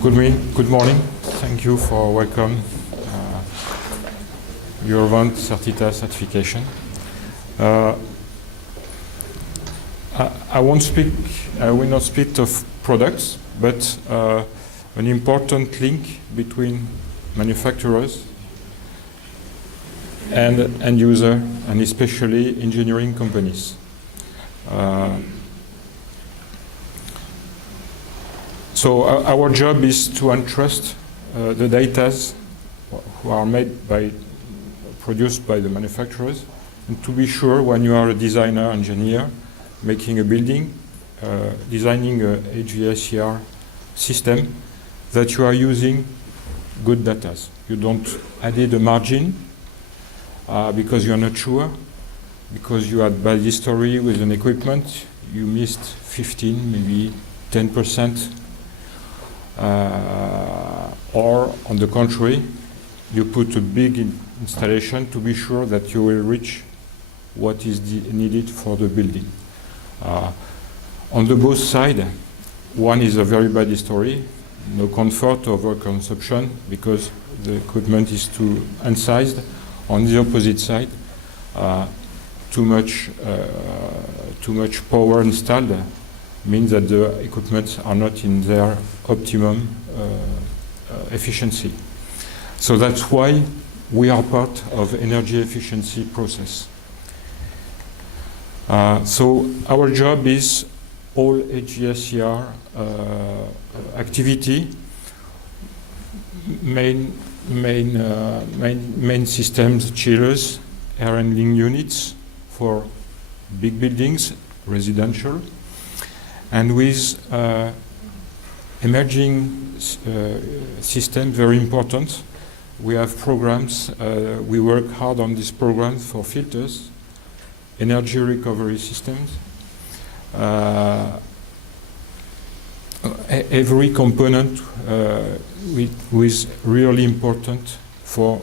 Good morning. Thank you for welcome your event Certita certification. I will not speak of products, but an important link between manufacturers and end user, and especially engineering companies. So our job is to entrust the data who are produced by the manufacturers, and to be sure when you are a designer, engineer, making a building, designing a HVACR system, that you are using good data. You don't add a margin because you are not sure, because you had bad history with an equipment, you missed 15, maybe 10%. Or on the contrary, you put a big installation to be sure that you will reach what is needed for the building. On the both side, one is a very bad history, no comfort, overconsumption because the equipment is too unsized. On the opposite side, too much power installed means that the equipment are not in their optimum efficiency. So that's why we are part of energy efficiency process. So our job is all HVACR activity, main systems, chillers, air handling units for big buildings, residential, and with emerging systems, very important. We have programs, we work hard on these programs for filters, energy recovery systems. Every component is really important for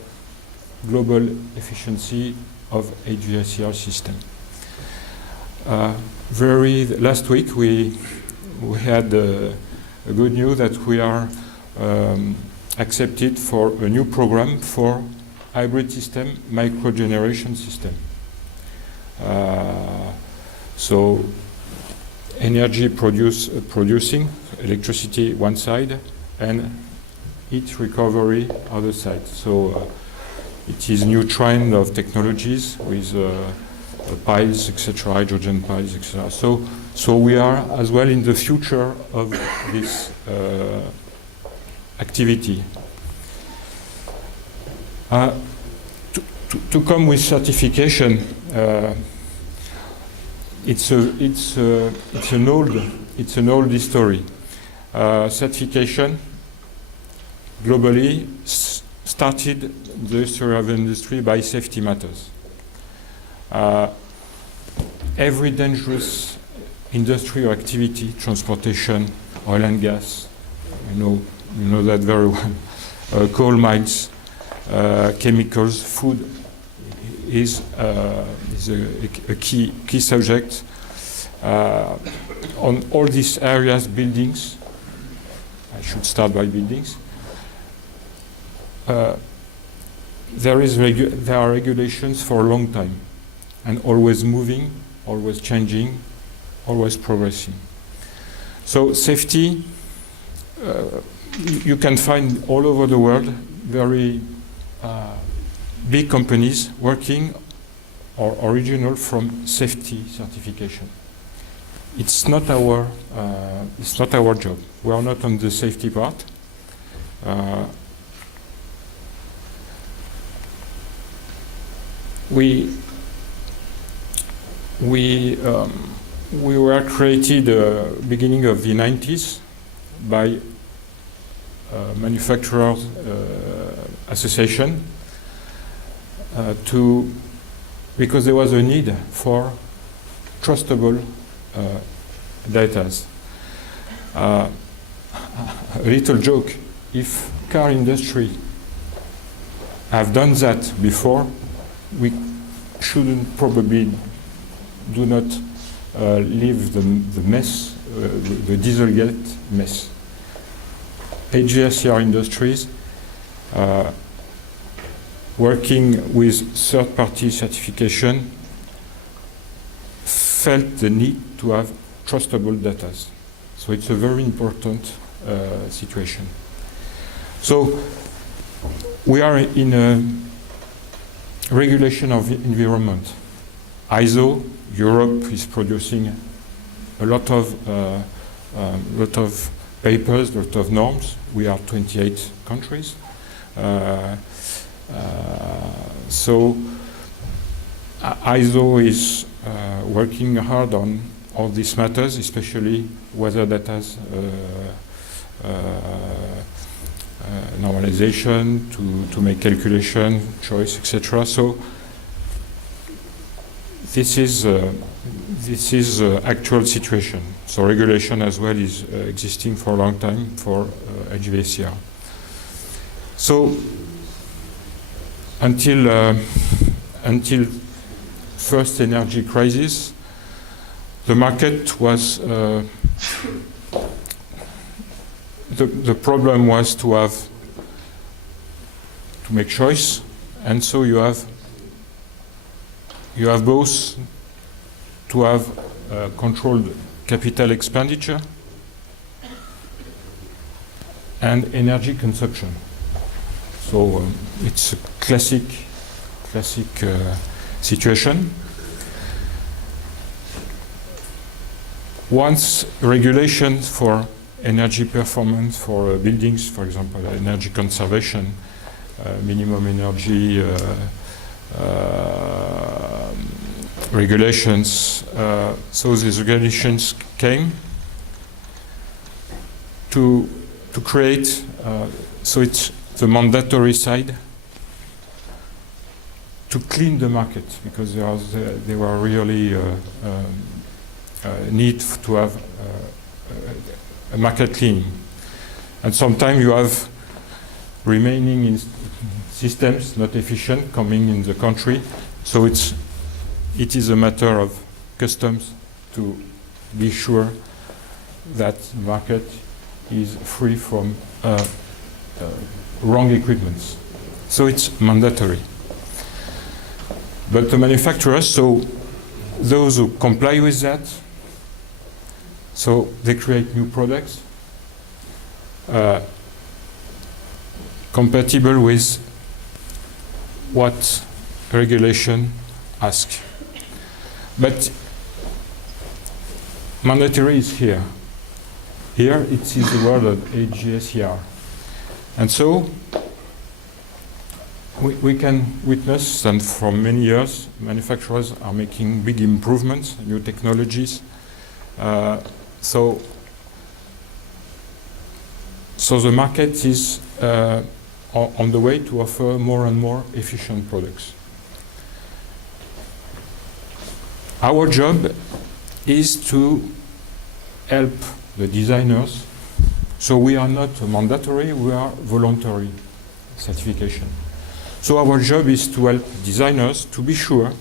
global efficiency of HVACR system. Last week we had a good news that we are accepted for a new program for hybrid system, microgeneration system. So energy producing electricity one side and heat recovery other side. So it is new trend of technologies with piles, etc., hydrogen piles, etc. So we are as well in the future of this activity. To come with certification, it's an old history. Certification globally started the history of industry by safety matters. Every dangerous industry or activity, transportation, oil and gas, you know that very well, coal mines, chemicals, food is a key subject. On all these areas, buildings, I should start by buildings, there are regulations for a long time, and always moving, always changing, always progressing. So safety, you can find all over the world very big companies working or original from safety certification. It's not our job. We are not on the safety part. We were created beginning of the 90s by manufacturers association because there was a need for trustable data. A little joke: if car industry have done that before, we shouldn't probably do not leave the mess, the Dieselgate mess. HVACR industries working with third-party certification felt the need to have trustable data. So it's a very important situation. So we are in a regulation of environment. ISO, Europe is producing a lot of papers, a lot of norms. We are 28 countries. So ISO is working hard on all these matters, especially weather data normalization, to make calculation, choice, etc. So this is actual situation. So regulation as well is existing for a long time for HVACR. So until first energy crisis, the market was the problem was to make choice, and so you have both to have controlled capital expenditure and energy consumption. So it's a classic situation. Once regulations for energy performance for buildings, for example, energy conservation, minimum energy regulations, so these regulations came to create, so it's the mandatory side, to clean the market, because there were really need to have a market cleaning. And sometimes you have remaining in systems not efficient coming in the country, so it is a matter of customs to be sure that the market is free from wrong equipments. So it's mandatory. But the manufacturers, so those who comply with that, so they create new products compatible with what regulation asks. But mandatory is here. Here it is the word of HVACR. And so we can witness that for many years manufacturers are making big improvements, new technologies. So the market is on the way to offer more and more efficient products. Our job is to help the designers. So we are not mandatory, we are voluntary certification. So our job is to help designers to be sure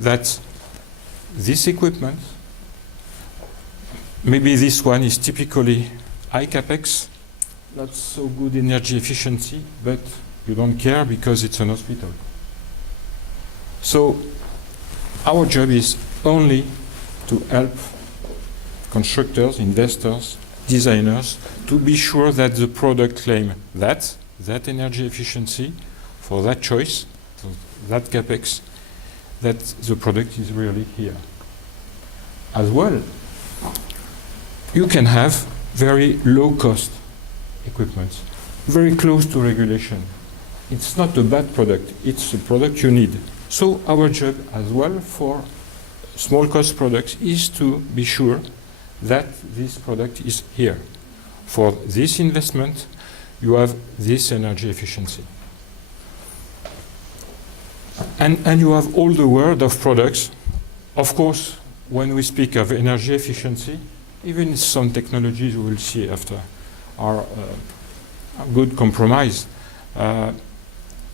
that this equipment, maybe this one is typically high capex, not so good energy efficiency, but you don't care because it's an hospital. So our job is only to help constructors, investors, designers to be sure that the product claim that energy efficiency for that choice, so that capex, that the product is really here. As well, you can have very low cost equipment, very close to regulation. It's not a bad product, it's a product you need. So our job as well for small cost products is to be sure that this product is here. For this investment, you have this energy efficiency. And you have all the world of products. Of course, when we speak of energy efficiency, even some technologies we will see after are a good compromise.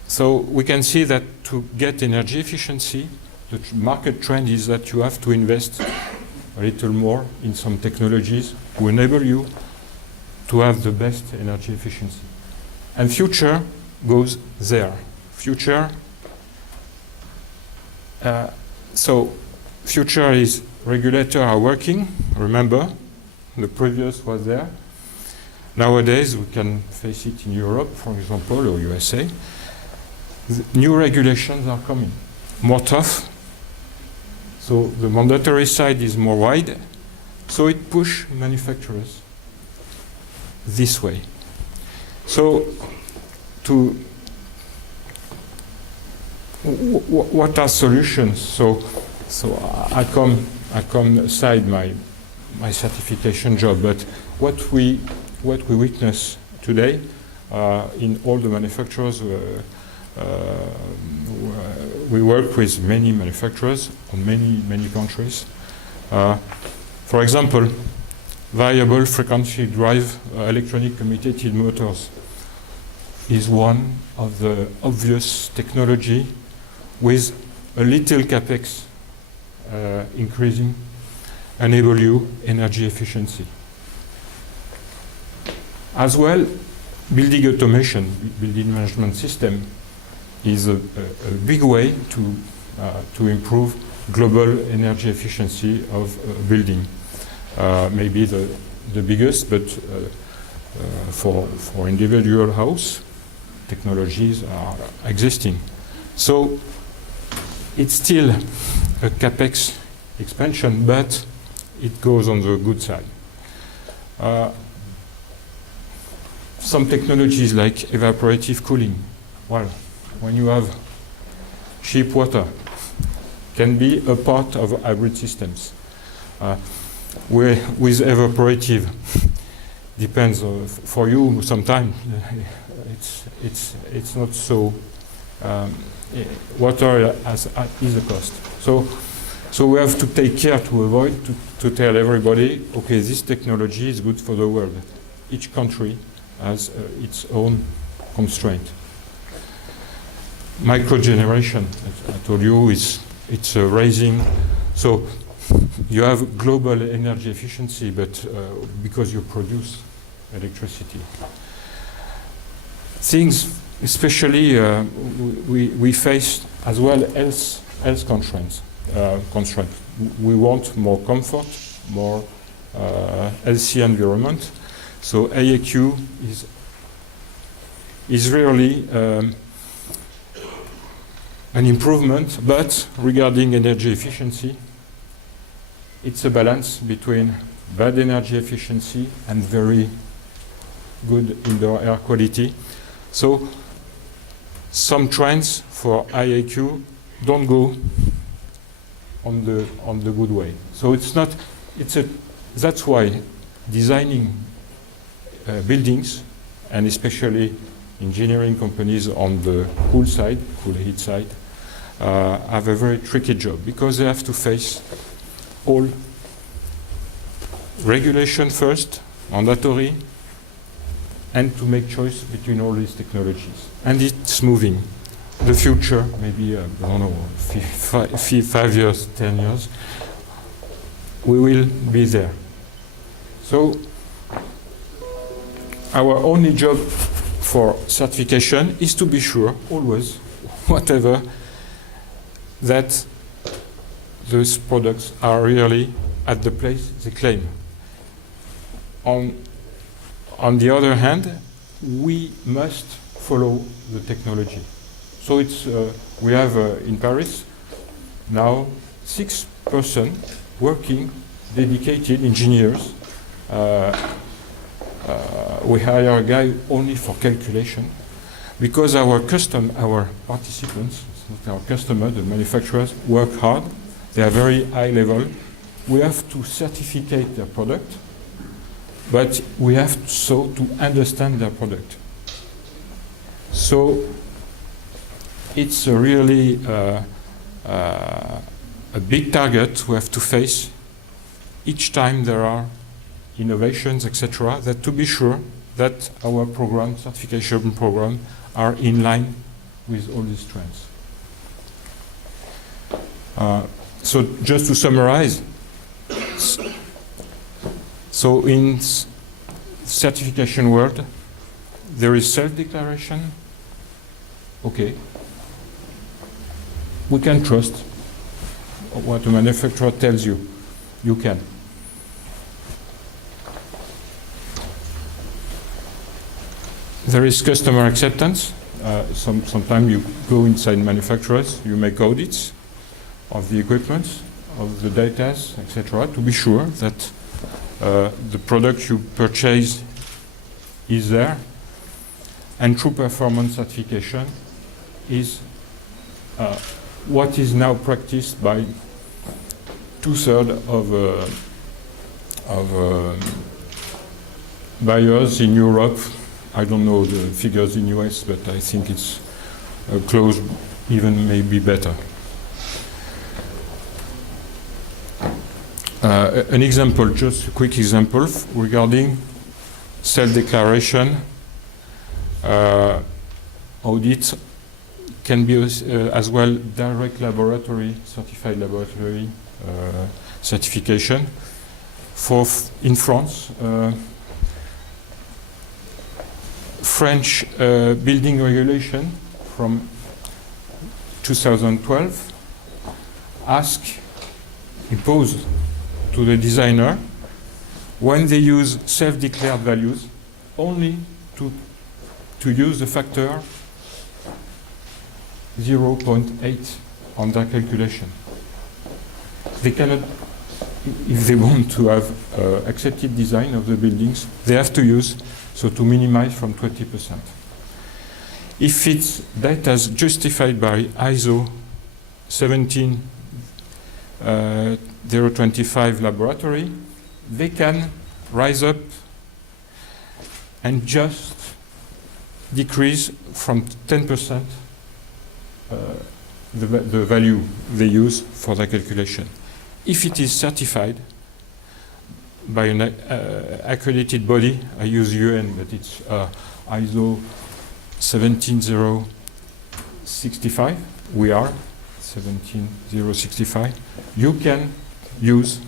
So we can see that to get energy efficiency, the market trend is that you have to invest a little more in some technologies to enable you to have the best energy efficiency. And future goes there. Future, so future is regulators are working, remember, the previous was there. Nowadays, we can face it in Europe, for example, or USA. The new regulations are coming, more tough. So the mandatory side is more wide. So it pushes manufacturers this way. So what are solutions? So I come aside my certification job, but what we witness today in all the manufacturers, we work with many manufacturers in many countries. For example, variable frequency drive electronic commutated motors is one of the obvious technology with a little capex increasing enable you energy efficiency. As well, building automation, building management system is a big way to improve global energy efficiency of building. Maybe the biggest, but for individual house, technologies are existing. So it's still a capex expansion, but it goes on the good side. Some technologies like evaporative cooling, well, when you have cheap water, can be a part of hybrid systems. With evaporative, depends for you sometimes it's not so water is a cost. So we have to take care to avoid to tell everybody, okay, this technology is good for the world. Each country has its own constraint. Microgeneration, as I told you, it's raising. So you have global energy efficiency, but because you produce electricity. Things, especially, we face as well health constraints. We want more comfort, more healthy environment. So AAQ is really an improvement, but regarding energy efficiency, it's a balance between bad energy efficiency and very good indoor air quality. So some trends for IAQ don't go on the good way. So that's why designing buildings, and especially engineering companies on the cool side, cool heat side, have a very tricky job, because they have to face all regulation first, mandatory, and to make choice between all these technologies. And it's moving. The future, maybe, I don't know, 5 years, 10 years, we will be there. So our only job for certification is to be sure, always, whatever, that those products are really at the place they claim. On the other hand, we must follow the technology. So it's we have in Paris now 6 persons working, dedicated engineers. We hire a guy only for calculation, because our participants, it's not our customer, the manufacturers, work hard. They are very high level. We have to certificate their product, but we have to understand their product. So it's really a big target we have to face each time there are innovations, etc., that to be sure that our program, certification program, are in line with all these trends. So just to summarize, so in certification world, there is self-declaration. Okay. We can trust what the manufacturer tells you. You can. There is customer acceptance. Sometimes you go inside manufacturers, you make audits of the equipment, of the data, etc., to be sure that the product you purchase is there. And true performance certification is what is now practiced by 2/3 of buyers in Europe. I don't know the figures in US, but I think it's close, even maybe better. An example, just a quick example regarding self-declaration. Audits can be as well direct laboratory, certified laboratory certification. In France, French building regulation from 2012 imposed to the designer, when they use self-declared values, only to use the factor 0.8 on their calculation. They cannot, if they want to have accepted design of the buildings, they have to use, so to minimize from 20%. If it's data justified by ISO 17025 laboratory, they can rise up and just decrease from 10% the value they use for the calculation. If it is certified by an accredited body, I use UN, but it's ISO 17065, we are 17065, you can use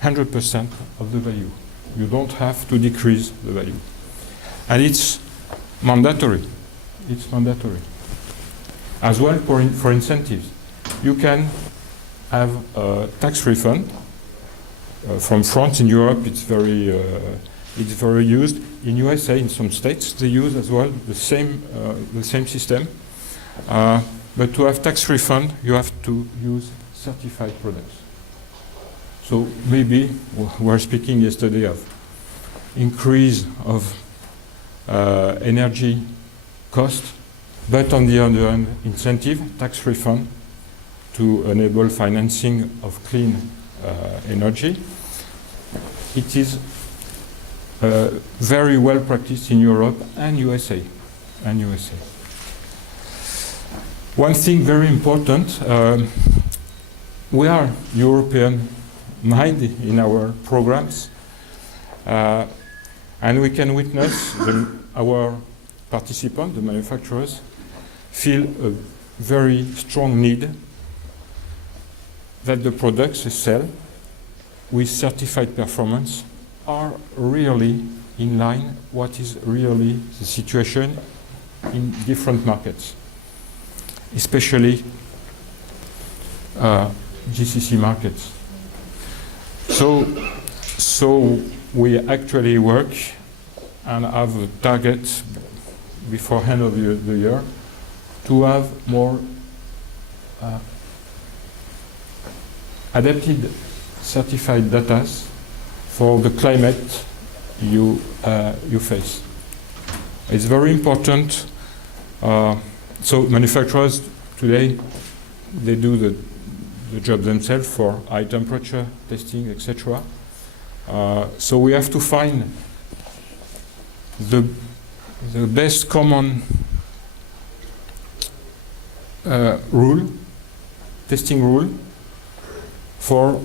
100% of the value. You don't have to decrease the value. And it's mandatory. It's mandatory. As well for incentives. You can have a tax refund. From France, in Europe, it's very used. In USA, in some states, they use as well the same system. But to have tax refund, you have to use certified products. So maybe we were speaking yesterday of increase of energy cost, but on the other hand, incentive, tax refund to enable financing of clean energy. It is very well practiced in Europe and USA. One thing very important, we are European mind in our programs, and we can witness our participants, the manufacturers, feel a very strong need that the products they sell with certified performance are really in line what is really the situation in different markets, especially GCC markets. So we actually work and have a target before end of the year to have more adapted certified data for the climate you face. It's very important. So manufacturers today, they do the job themselves for high temperature testing, etc. So we have to find the best common testing rule for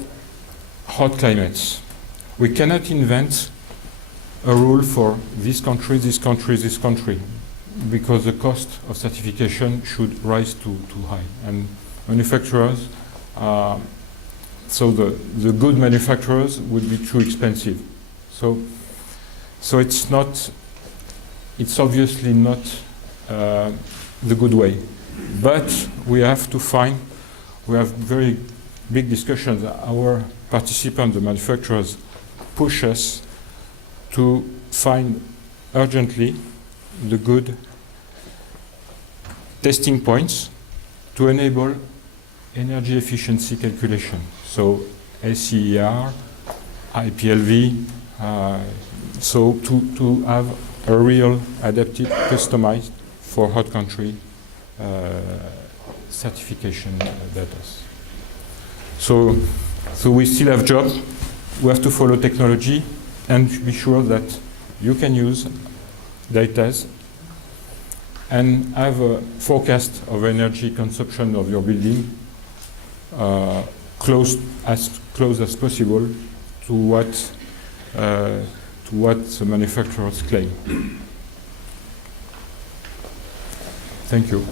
hot climates. We cannot invent a rule for this country, this country, this country, because the cost of certification should rise too high. And manufacturers, so the good manufacturers would be too expensive. So So it's obviously not the good way. But we have very big discussions. Our participants, the manufacturers, push us to find urgently the good testing points to enable energy efficiency calculation. So SEER, IPLV, so to have a real adapted, customized for hot country certification data. So we still have jobs. We have to follow technology and be sure that you can use data and have a forecast of energy consumption of your building as close as possible to what the manufacturers claim. Thank you.